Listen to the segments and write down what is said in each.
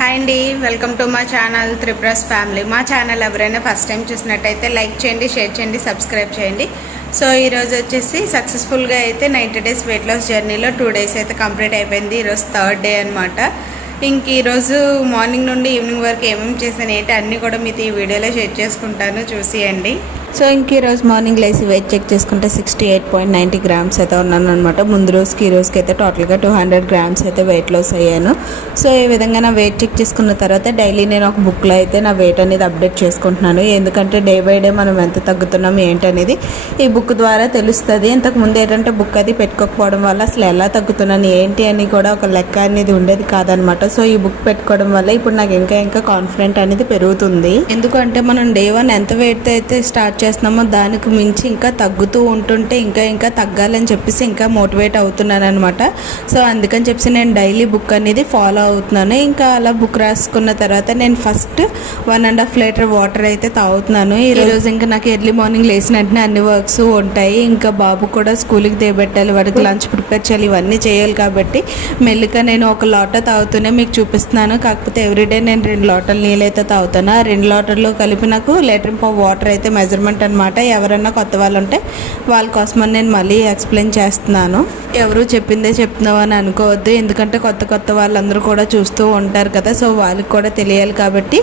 Hi అండి, welcome to మా channel త్రిపురస్ family. మా ఛానల్ ఎవరైనా ఫస్ట్ టైం చూసినట్టయితే లైక్ చేయండి, షేర్ చేయండి, సబ్స్క్రైబ్ చేయండి. సో ఈరోజు వచ్చేసి సక్సెస్ఫుల్గా అయితే 90 డేస్ వెయిట్ లాస్ జర్నీలో 2 డేస్ అయితే కంప్లీట్ అయిపోయింది. ఈరోజు 3rd డే అనమాట. ఇంక ఈరోజు మార్నింగ్ నుండి ఈవినింగ్ వరకు ఏమేమి చేశాను ఏంటి అన్నీ కూడా మీతో ఈ వీడియోలో షేర్ చేసుకుంటాను, చూసేయండి. సో ఇంక ఈరోజు మార్నింగ్ లేసి వెయిట్ చెక్ చేసుకుంటే 68.90 గ్రామ్స్ అయితే ఉన్నాను అనమాట. ముందు రోజుకి ఈ రోజుకి అయితే టోటల్గా 200 గ్రామ్స్ అయితే వెయిట్ లాస్ అయ్యాను. సో ఈ విధంగా నా వెయిట్ చెక్ చేసుకున్న తర్వాత డైలీ నేను ఒక బుక్లో అయితే నా వెయిట్ అనేది అప్డేట్ చేసుకుంటున్నాను. ఎందుకంటే డే బై డే మనం ఎంత తగ్గుతున్నాం ఏంటనేది ఈ బుక్ ద్వారా తెలుస్తుంది. ఇంతకుముందు ఏంటంటే బుక్ అది పెట్టుకోకపోవడం వల్ల అసలు ఎలా తగ్గుతున్నాను ఏంటి అని కూడా ఒక లెక్క అనేది ఉండేది కాదనమాట. సో ఈ బుక్ పెట్టుకోవడం వల్ల ఇప్పుడు నాకు ఇంకా కాన్ఫిడెంట్ అనేది పెరుగుతుంది. ఎందుకంటే మనం డే 1 ఎంత వెయిట్ అయితే స్టార్ట్ చేస్తున్నామో దానికి మించి ఇంకా తగ్గుతూ ఉంటుంటే ఇంకా తగ్గాలని చెప్పేసి ఇంకా మోటివేట్ అవుతున్నాను అనమాట. సో అందుకని చెప్పేసి నేను డైలీ బుక్ అనేది ఫాలో అవుతున్నాను. ఇంకా అలా బుక్ రాసుకున్న తర్వాత నేను ఫస్ట్ 1.5 లీటర్ వాటర్ అయితే తాగుతున్నాను. ఈరోజు ఇంకా నాకు ఎర్లీ మార్నింగ్ లేచిన వెంటనే అన్ని వర్క్స్ ఉంటాయి. ఇంకా బాబు కూడా స్కూల్కి దేబెట్టాలి, వాడికి లంచ్ ప్రిపేర్ చేయాలి, ఇవన్నీ చేయాలి. కాబట్టి మెల్లిగా నేను ఒక లోటా తాగుతూనే మీకు చూపిస్తున్నాను. కాకపోతే ఎవ్రీడే నేను 2 లోటలు నీళ్ళు అయితే తాగుతాను. ఆ 2 లోటర్లు కలిపి నాకు 1.5 లీటర్ వాటర్ అయితే మెజర్మెంట్ అనమాట. ఎవరన్నా కొత్త వాళ్ళు ఉంటే వాళ్ళ కోసమని నేను మళ్ళీ ఎక్స్ప్లెయిన్ చేస్తున్నాను. ఎవరు చెప్పిందే చెప్తున్నావు అని అనుకోవద్దు, ఎందుకంటే కొత్త వాళ్ళందరూ కూడా చూస్తూ ఉంటారు కదా. సో వాళ్ళకి కూడా తెలియాలి కాబట్టి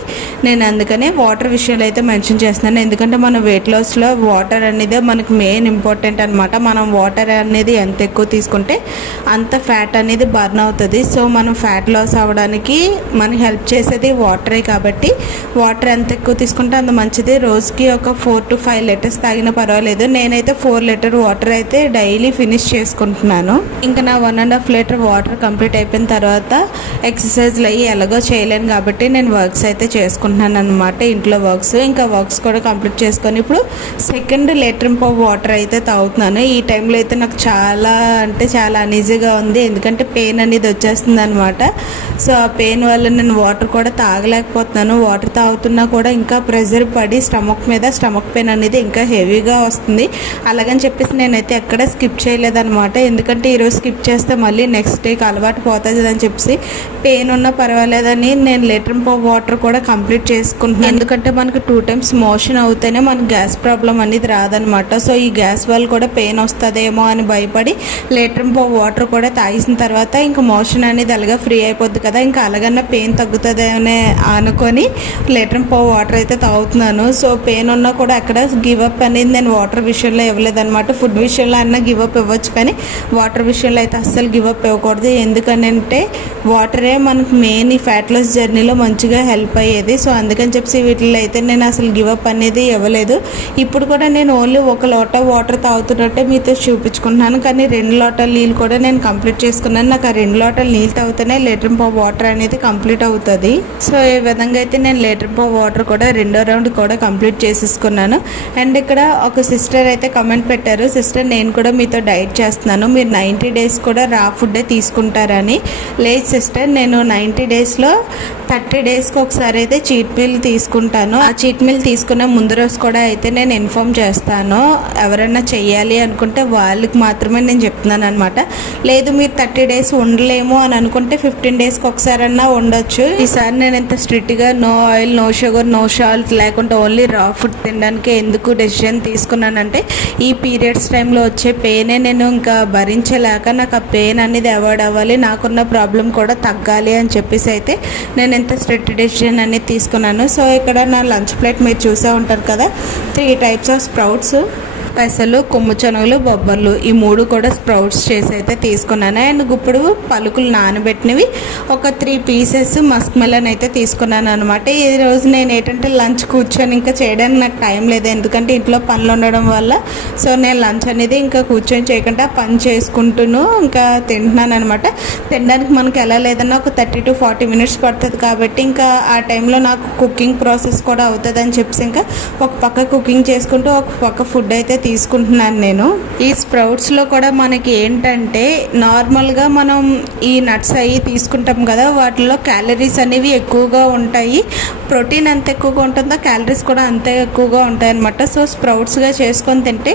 నేను అందుకనే వాటర్ విషయాలు అయితే మెన్షన్ చేస్తున్నాను. ఎందుకంటే మన వెయిట్ లాస్లో వాటర్ అనేది మనకు మెయిన్ ఇంపార్టెంట్ అనమాట. మనం వాటర్ అనేది ఎంత ఎక్కువ తీసుకుంటే అంత ఫ్యాట్ అనేది బర్న్ అవుతుంది. సో మనం ఫ్యాట్ లాస్ అవ్వడానికి మనకి హెల్ప్ చేసేది వాటరే కాబట్టి వాటర్ ఎంత ఎక్కువ తీసుకుంటే అంత మంచిది. రోజుకి ఒక 4 to 5 లీటర్స్ తాగినా పర్వాలేదు. నేనైతే 4 లీటర్ వాటర్ అయితే డైలీ ఫినిష్ చేసుకుంటున్నాను. ఇంకా నా 1.5 లీటర్ వాటర్ కంప్లీట్ అయిపోయిన తర్వాత ఎక్సర్సైజ్లు అయ్యి ఎలాగో చేయలేను కాబట్టి నేను వర్క్స్ అయితే చేసుకుంటున్నాను అనమాట, ఇంట్లో వర్క్స్. ఇంకా వర్క్స్ కూడా కంప్లీట్ చేసుకొని ఇప్పుడు 2nd లీటర్ వాటర్ అయితే తాగుతున్నాను. ఈ టైంలో అయితే నాకు చాలా అనీజీగా ఉంది, ఎందుకంటే పెయిన్ అనేది వచ్చేస్తుంది అనమాట. సో ఆ పెయిన్ వల్ల నేను వాటర్ కూడా తాగలేకపోతున్నాను. వాటర్ తాగుతున్నా కూడా ఇంకా ప్రెషర్ పడి స్టమక్ పెయిన్ అనేది ఇంకా హెవీగా వస్తుంది. అలాగని చెప్పేసి నేనైతే ఎక్కడ స్కిప్ చేయలేదన్నమాట. ఎందుకంటే ఈరోజు స్కిప్ చేస్తే మళ్ళీ నెక్స్ట్ డేకి అలవాటు పోతుంది అని చెప్పేసి పెయిన్ ఉన్నా పర్వాలేదని నేను 1 లీటర్ వాటర్ కూడా కంప్లీట్ చేసుకుంటున్నాను. ఎందుకంటే మనకు 2 times మోషన్ అవుతేనే మనకు గ్యాస్ ప్రాబ్లం అనేది రాదనమాట. సో ఈ గ్యాస్ వల్ల కూడా పెయిన్ వస్తుందేమో అని భయపడి 1 లీటర్ వాటర్ కూడా తాగేసిన తర్వాత ఇంకా మోషన్ అనేది అలాగా ఫ్రీ అయిపోద్ది కదా, ఇంకా అలాగన్నా పెయిన్ తగ్గుతుంది అని అనుకొని 1 లీటర్ వాటర్ అయితే తాగుతున్నాను. సో పెయిన్ ఉన్నా కూడా అక్కడ గివ్ అప్ అనేది నేను వాటర్ విషయంలో ఇవ్వలేదన్నమాట. ఫుడ్ విషయంలో అన్నా గివ్ అప్ ఇవ్వచ్చు, కానీ వాటర్ విషయంలో అయితే అస్సలు గివ్ అప్ ఇవ్వకూడదు. ఎందుకంటే వాటరే మనకు మెయిన్ ఈ ఫ్యాట్ లాస్ జర్నీలో మంచిగా హెల్ప్ అయ్యేది. సో అందుకని చెప్పి వీటిలో అయితే నేను అసలు గివ్ అప్ అనేది ఇవ్వలేదు. ఇప్పుడు కూడా నేను ఓన్లీ 1 లోటా వాటర్ తాగుతున్నట్టే మీతో చూపించుకుంటున్నాను, కానీ 2 లోటాల నీళ్ళు కూడా నేను కంప్లీట్ చేసుకున్నాను. నాకు ఆ 2 లోటాల నీళ్ళు తాగితేనే 1 లీటర్ వాటర్ అనేది కంప్లీట్ అవుతుంది. సో ఈ విధంగా అయితే నేను 1 లీటర్ వాటర్ కూడా 2వ రౌండ్ కూడా కంప్లీట్ చేసేసుకున్నాను. అండ్ ఇక్కడ ఒక సిస్టర్ అయితే కమెంట్ పెట్టారు, సిస్టర్ నేను కూడా మీతో డైట్ చేస్తున్నాను, మీరు 90 డేస్ కూడా రా ఫుడ్డే తీసుకుంటారని. లేదు సిస్టర్, నేను 90 డేస్లో 30 డేస్కి ఒకసారి అయితే చీట్ మీల్ తీసుకుంటాను. ఆ చీట్ మీల్ తీసుకున్న ముందు రోజు కూడా అయితే నేను ఇన్ఫామ్ చేస్తాను. ఎవరైనా చెయ్యాలి అనుకుంటే వాళ్ళకి మాత్రమే నేను చెప్తున్నాను అనమాట. లేదు మీరు 30 డేస్ ఉండలేము అని అనుకుంటే 15 డేస్కి ఒకసారన్నా ఉండొచ్చు. ఈసారి నేను ఇంత స్ట్రిక్ట్గా no oil, no sugar, no salt లేకుండా ఓన్లీ రా ఫుడ్ తినడానికి ఎందుకు డెసిషన్ తీసుకున్నానంటే ఈ పీరియడ్స్ టైంలో వచ్చే పెయినే నేను ఇంకా భరించలేక నాకు ఆ పెయిన్ అనేది అవాయిడ్ అవ్వాలి, నాకున్న ప్రాబ్లం కూడా తగ్గాలి అని చెప్పేసి అయితే నేను ఎంత స్ట్రిక్ట్ డెసిషన్ అనేది తీసుకున్నాను. సో ఇక్కడ నా లంచ్ ప్లేట్ మీరు చూసే ఉంటారు కదా, 3 types ఆఫ్ స్ప్రౌట్స్, పెసలు, కొమ్ము శనగలు, బొబ్బర్లు, ఈ 3 కూడా స్ప్రౌట్స్ చేసి అయితే తీసుకున్నాను. అండ్ ఇప్పుడు పలుకులు నానబెట్టినవి ఒక 3 pieces మస్క్ మెలన్ అయితే తీసుకున్నాను అనమాట. ఈ రోజు నేను ఏంటంటే లంచ్ కూర్చొని ఇంకా చేయడానికి నాకు టైం లేదు, ఎందుకంటే ఇంట్లో పనులు ఉండడం వల్ల. సో నేను లంచ్ అనేది ఇంకా కూర్చొని చేయకుండా పని చేసుకుంటూను ఇంకా తింటున్నాను అనమాట. తినడానికి మనకి ఎలా లేదన్నా ఒక 30 to 40 minutes పడుతుంది కాబట్టి ఇంకా ఆ టైంలో నాకు కుకింగ్ ప్రాసెస్ కూడా అవుతుంది అని చెప్పేసి ఇంకా ఒక పక్క కుకింగ్ చేసుకుంటూ ఒక పక్క ఫుడ్ అయితే తీసుకుంటున్నాను నేను. ఈ స్ప్రౌట్స్లో కూడా మనకి ఏంటంటే నార్మల్గా మనం ఈ నట్స్ అవి తీసుకుంటాం కదా, వాటిలో క్యాలరీస్ అనేవి ఎక్కువగా ఉంటాయి. ప్రోటీన్ ఎంత ఎక్కువగా ఉంటుందో క్యాలరీస్ కూడా అంతే ఎక్కువగా ఉంటాయి అన్నమాట. సో స్ప్రౌట్స్గా చేసుకొని తింటే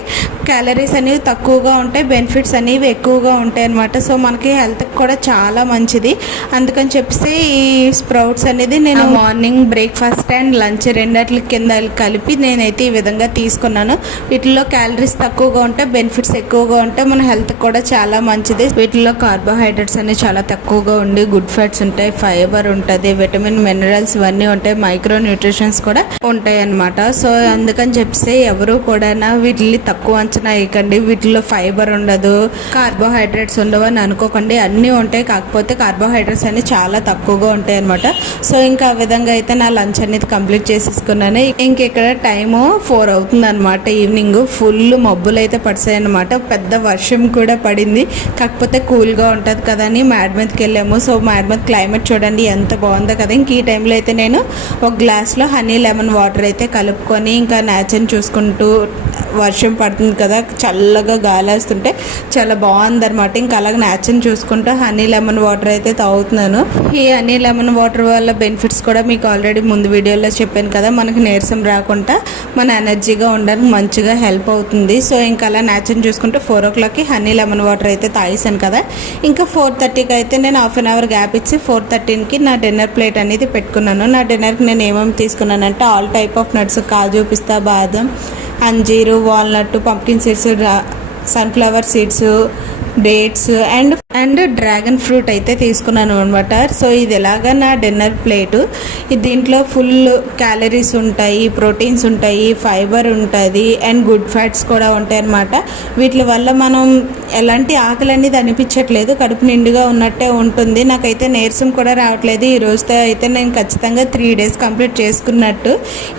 క్యాలరీస్ అనేవి తక్కువగా ఉంటాయి, బెనిఫిట్స్ అనేవి ఎక్కువగా ఉంటాయి అన్నమాట. సో మనకి హెల్త్కి కూడా చాలా మంచిది. అందుకని చెప్పేసి ఈ స్ప్రౌట్స్ అనేది నేను మార్నింగ్ బ్రేక్ఫాస్ట్ అండ్ లంచ్ రెండిట్ల కింద కలిపి నేనైతే ఈ విధంగా తీసుకున్నాను. వీటిల్లో క్యాలరీస్ తక్కువగా ఉంటాయి, బెనిఫిట్స్ ఎక్కువగా ఉంటాయి, మన హెల్త్ కూడా చాలా మంచిది. వీటిల్లో కార్బోహైడ్రేట్స్ అనేవి చాలా తక్కువగా ఉండి గుడ్ ఫ్యాట్స్ ఉంటాయి, ఫైబర్ ఉంటుంది, విటమిన్ మినరల్స్ ఇవన్నీ ఉంటాయి, మైక్రో న్యూట్రిషన్స్ కూడా ఉంటాయి అన్నమాట. సో అందుకని చెప్పేసి ఎవరు కూడా వీటిని తక్కువ అంచనా వేయకండి. వీటిలో ఫైబర్ ఉండదు, కార్బోహైడ్రేట్స్ ఉండవు అని అనుకోకండి. అన్నీ ఉంటాయి, కాకపోతే కార్బోహైడ్రేట్స్ అనేవి చాలా తక్కువగా ఉంటాయి అనమాట. సో ఇంకా ఆ విధంగా అయితే నా లంచ్ అనేది కంప్లీట్ చేసేసుకున్నాను. ఇక్కడ టైము 4 అవుతుంది అనమాట. ఈవినింగ్ ఫుల్ మబ్బులు అయితే పడిసాయి అనమాట. పెద్ద వర్షం కూడా పడింది, కాకపోతే కూల్గా ఉంటుంది కదా అని మ్యాడ్ మీదకి వెళ్ళాము. సో మ్యాడ్ మీద క్లైమేట్ చూడండి ఎంత బాగుందో కదా. ఇంక ఈ టైంలో అయితే నేను ఒక గ్లాస్లో హనీ లెమన్ వాటర్ అయితే కలుపుకొని ఇంకా నేచర్ని చూసుకుంటూ, వర్షం పడుతుంది కదా, చల్లగా గాలి వేస్తుంటే చాలా బాగుంది అనమాట. ఇంకా అలాగే నేచర్ని చూసుకుంటూ హనీ లెమన్ వాటర్ అయితే తాగుతున్నాను. ఈ హనీ లెమన్ వాటర్ వల్ల బెనిఫిట్స్ కూడా మీకు ఆల్రెడీ ముందు వీడియోలో చెప్పాను కదా. మనకి నీరసం రాకుండా మన ఎనర్జీగా ఉండడానికి మంచిగా హెల్ప్ అవుతుంది. సో ఇంకా అలా నేచర్ని చూసుకుంటూ 4 o'clockకి హనీ లెమన్ వాటర్ అయితే తాగేసాను కదా. ఇంకా 4:30కి అయితే నేను హాఫ్ అన్ అవర్ గ్యాప్ ఇచ్చి 4:13కి నా డిన్నర్ ప్లేట్ అనేది పెట్టుకున్నాను. నా డిన్నర్కి నేను ఏమేమి తీసుకున్నానంటే ఆల్ టైప్ ఆఫ్ నట్స్, కాజు, పిస్తా, బాదం, అంజీరు, walnut, pumpkin seeds, sunflower seeds, dates and dragon fruit అయితే తీసుకున్నాను అనమాట. సో ఇది ఎలాగా నా డిన్నర్ ప్లేటు. దీంట్లో ఫుల్ క్యాలరీస్ ఉంటాయి, ప్రోటీన్స్ ఉంటాయి, ఫైబర్ ఉంటుంది అండ్ గుడ్ ఫ్యాట్స్ కూడా ఉంటాయి అన్నమాట. వీటి వల్ల మనం ఎలాంటి ఆకలి అనేది అనిపించట్లేదు, కడుపు నిండుగా ఉన్నట్టే ఉంటుంది. నాకైతే నీరసం కూడా రావట్లేదు. ఈ రోజుతో అయితే నేను ఖచ్చితంగా 3 days కంప్లీట్ చేసుకున్నట్టు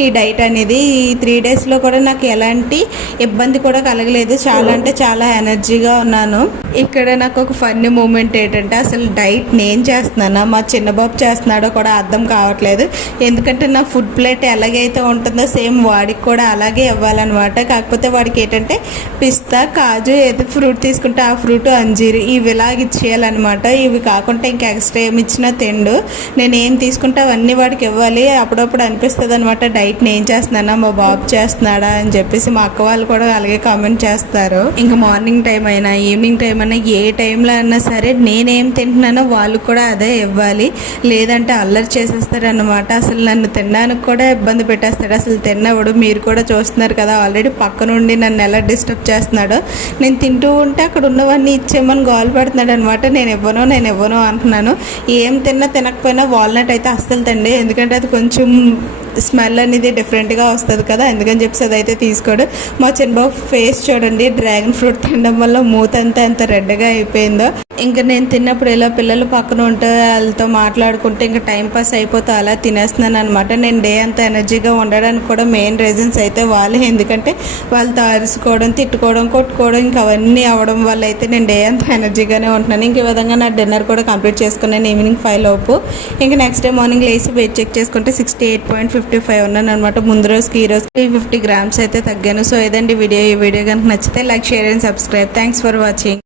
ఈ డైట్ అనేది. ఈ 3 daysలో కూడా నాకు ఎలాంటి ఇబ్బంది కూడా కలగలేదు. చాలా అంటే చాలా ఎనర్జీగా ఉన్నాను. ఇక్కడ నాకు ఒక ఫన్నీ మూమెంట్ ఏంటంటే అసలు డైట్ నేను చేస్తున్నానా మా చిన్నబాబు చేస్తున్నాడో కూడా అర్థం కావట్లేదు. ఎందుకంటే నా ఫుడ్ ప్లేట్ ఎలాగైతే ఉంటుందో సేమ్ వాడికి కూడా అలాగే ఇవ్వాలన్నమాట. కాకపోతే వాడికి ఏంటంటే పిస్తా, కాజు, ఏదో ఫ్రూట్ తీసుకుంటే ఆ ఫ్రూట్, అంజీరు ఇవి ఇలాగ ఇచ్చేయాలన్నమాట. ఇవి కాకుండా ఇంకా ఎక్స్ట్రా ఏమి ఇచ్చినా తిండు. నేను ఏం తీసుకుంటే అవన్నీ వాడికి ఇవ్వాలి. అప్పుడప్పుడు అనిపిస్తుంది అనమాట డైట్ నేను చేస్తున్నానా మా బాబు చేస్తున్నాడా అని చెప్పేసి. మా అక్క వాళ్ళు కూడా అలాగే కామెంట్ చేస్తారు. ఇంకా మార్నింగ్ టైం అయినా ఈవినింగ్ టైం అయినా ఏ టైంలో అయినా సరే నేనేం తింటున్నానో వాళ్ళు కూడా అదే ఇవ్వాలి, లేదంటే అల్లరి చేసేస్తారనమాట. అసలు నన్ను తినడానికి కూడా ఇబ్బంది పెట్టేస్తాడు. అసలు తిన్నవాడు మీరు కూడా చూస్తున్నారు కదా, ఆల్రెడీ పక్క నుండి నన్ను ఎలా డిస్టర్బ్ చేస్తున్నాడో. నేను తింటూ ఉంటే అక్కడ ఉన్నవన్నీ ఇచ్చేయమని గోల్ పెడుతున్నాడు అనమాట. నేను ఇవ్వను అంటున్నాను. ఏం తినకపోయినా వాల్నట్ అయితే అస్సలు తిండి, ఎందుకంటే అది కొంచెం స్మెల్ అనేది డిఫరెంట్గా వస్తుంది కదా, ఎందుకని చెప్పి అదైతే తీసుకోడు. మా చిన్నబాబు ఫేస్ చూడండి, డ్రాగన్ ఫ్రూట్ తినడం వల్ల మూత అంతా ఎంత రెడ్గా అయిపోయిందో. ఇంకా నేను తిన్నప్పుడు ఇలా పిల్లలు పక్కన ఉంటే వాళ్ళతో మాట్లాడుకుంటే ఇంకా టైం పాస్ అయిపోతే అలా తినేస్తున్నాను అనమాట. నేను డే అంతా ఎనర్జీగా ఉండడానికి కూడా మెయిన్ రీజన్స్ అయితే వాళ్ళే. ఎందుకంటే వాళ్ళతో అరుచుకోవడం, తిట్టుకోవడం, కొట్టుకోవడం ఇంకా అవన్నీ అవ్వడం వల్ల అయితే నేను డే అంతా ఎనర్జీగానే ఉంటున్నాను. ఇంక ఈ విధంగా నా డిన్నర్ కూడా కంప్లీట్ చేసుకున్నాను ఈవినింగ్ 5 లోపు. ఇంకా నెక్స్ట్ డే మార్నింగ్ లేచి వెయిట్ చెక్ చేసుకుంటే 68.55 ఉన్నాను అనమాట. ముందు రోజుకి ఈ రోజు 50 grams అయితే తగ్గాను. సో ఇదండి వీడియో. ఈ వీడియో కనుక నచ్చితే like, share and subscribe. Thanks for watching.